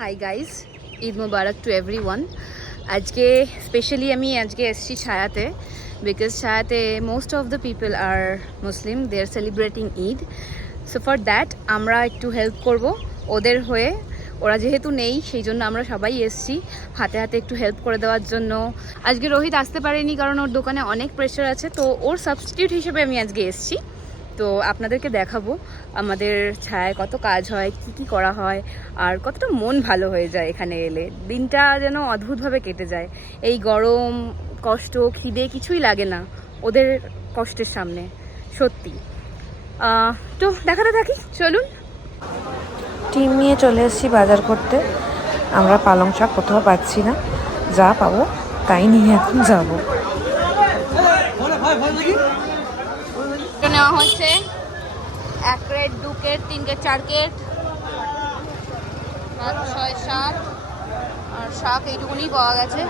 High guys, Eid Mubarak to everyone. আজকে specially আমি এসেছি ছায়াতে, বিকজ ছায়াতে most of the people are Muslim, they are celebrating Eid. So for that আমরা একটু হেল্প করব ওদের হয়ে। ওরা যেহেতু নেই সেই জন্য আমরা সবাই এসেছি হাতে হাতে একটু হেল্প করে দেওয়ার জন্য। আজকে রোহিত আসতে পারেনি কারণ ওর দোকানে অনেক প্রেশার আছে, তো ওর সাবস্টিটিউট হিসেবে আমি আজকে এসেছি। তো আপনাদেরকে দেখাবো আমাদের ছায়ায় কত কাজ হয়, কি কি করা হয়, আর কতটা মন ভালো হয়ে যায় এখানে এলে। দিনটা যেন অদ্ভুতভাবে কেটে যায়। এই গরম, কষ্ট, খিদে কিছুই লাগে না ওদের কষ্টের সামনে, সত্যি। তো দেখাতে থাকি, চলুন। টিম নিয়ে চলে এসেছি বাজার করতে। আমরা পালং শাক কোথাও পাচ্ছি না, যা পাবো তাই নিয়ে এখন যাব। নেওয়া হচ্ছে 1 ক্রেট, 2 ক্রেট, 3 ক্রেট, 4 ক্রেট, 5, 6, 7 আর শাক এইটুকুনি পাওয়া গেছে।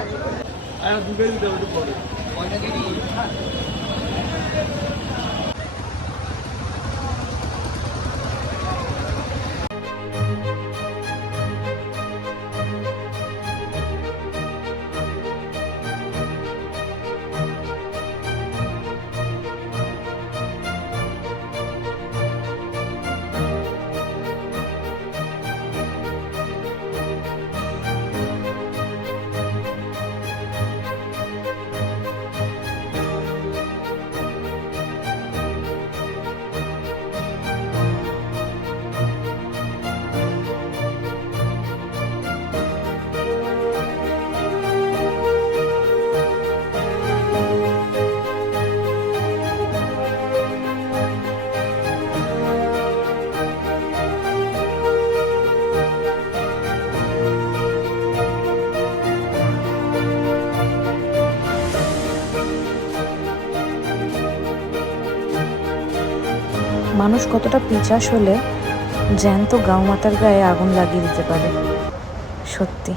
মানুষ কতটা পিচাস হলে জ্যান্ত গাঁও মাতার গায়ে আগুন লাগিয়ে দিতে পারে, সত্যি।